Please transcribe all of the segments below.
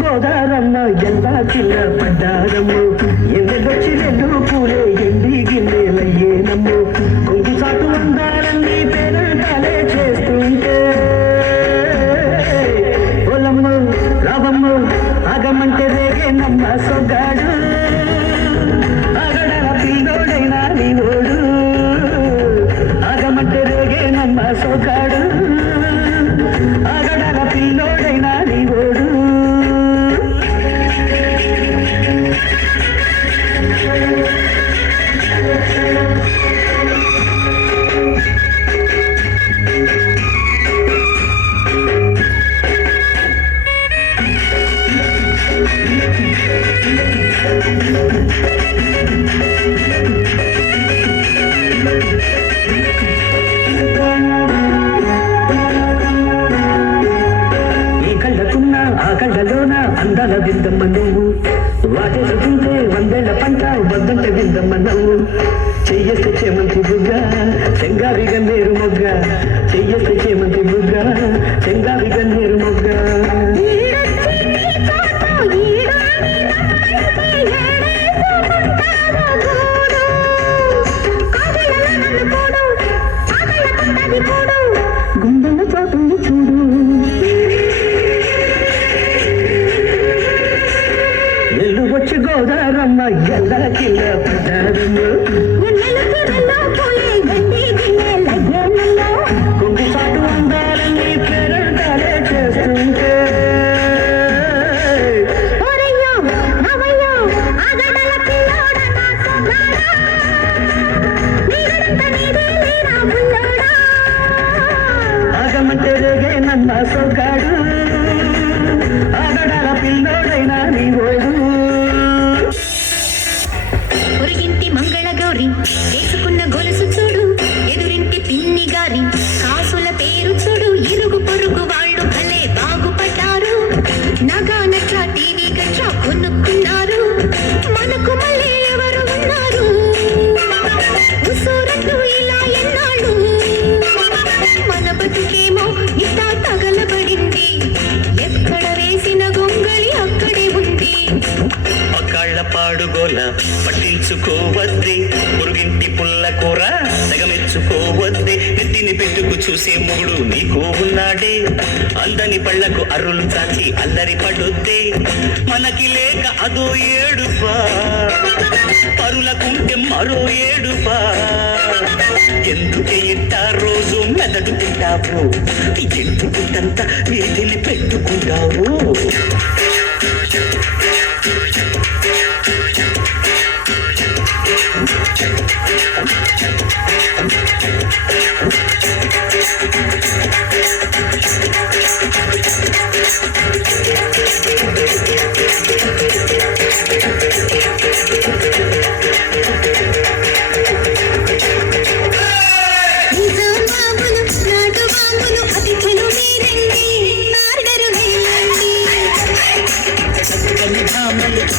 గోదారమ్మ ఎంత చిన్న పడ్డారమ్ము ఎన్నెలొచ్చి రెండు పూలే ఎండి గిన్నెలయ్యేనమ్ము కొంగు చాటు అందాలన్నీ పేరంటాలే చేస్తుంటే పొలమ్మ రావమ్మ ఆగమంటే రేగేనమ్మ సొగ్గాడు ఆగడల పిల్లోడైనా నీవోడు ఆగమంటే రేగేనమ్మ సొగ్గాడు ఆగడల పిల్లోడైనా నీవోడు అందాల విందమ్మ నువ్వు వాటేసుకుంటే వందేళ్ల పంట వద్దంటే విందమ్మ నువ్వు చెయ్యేస్తే చేమంతి బుగ్గ చెంగావి గన్నేరు మొగ్గ చెయ్యేస్తే చేమంతి బుగ్గ చెంగావి గన్నేరు మొగ్గ గుండెల చోటుంది చూడు వచ్చి గోదారమ్మ ఎలా కింద పడ్డారమ్మ కొంగు చాటు అందాలన్నీ పేరంటాలే చేస్తుంటే ఆగమంటే రేగే నన్న సొగ్గాడు ఆగడాల పిల్లోడైనా నీ ఓడు వేసుకున్న గొలుసు చూడు ఎదురింటి పిన్ని గారి కాసుల పేరు చూడు ఇరుగు పొరుగు వాళ్ళు భలే బాగుపడ్డారు నగా నట్రా టీవీ గట్రా కొనుక్కున్నారు మనకు మళ్ళీ ఎవరు ఉన్నారు ఉసూరట్లు ఇలా ఎన్నాళ్ళు మన బతుకేమో ఇట్టా తగలబడింది ఎక్కడ వేసిన గొంగళి అక్కడే ఉంది పకాళ్ళ పాడుగోల పట్టించుకోవద్ది పురుగింటి పుల్ల కూర తెగమెచ్చుకోవద్ది నెత్తిని పెట్టుకు చూసే మొగుడు నీకు ఉన్నాడే అందని పళ్లకు అర్రులు చాచి అల్లరి పడుద్ది మనకి లేక అదో ఏడుపా పరులకుంటే మరో ఏడుపా ఎందుకే ఇంట రోజు మెదడు తింటావు ఎందుకుంటంత వీధిని పెట్టుకుంటావు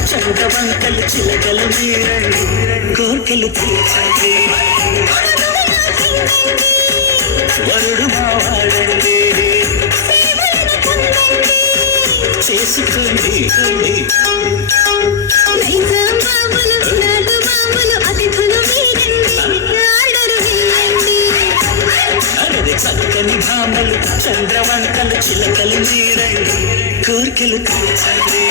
చంద్రవంకలు చిలకలు మీరండి కోర్కెలు తీర్చండి వరుడు మావాడండి చేసుకోండి చక్కని భామలు చంద్రవంకలు చిలకలు మీరండి కోర్కెలు తీర్చండి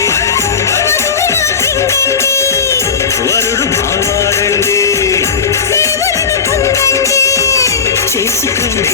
చేసుకోండి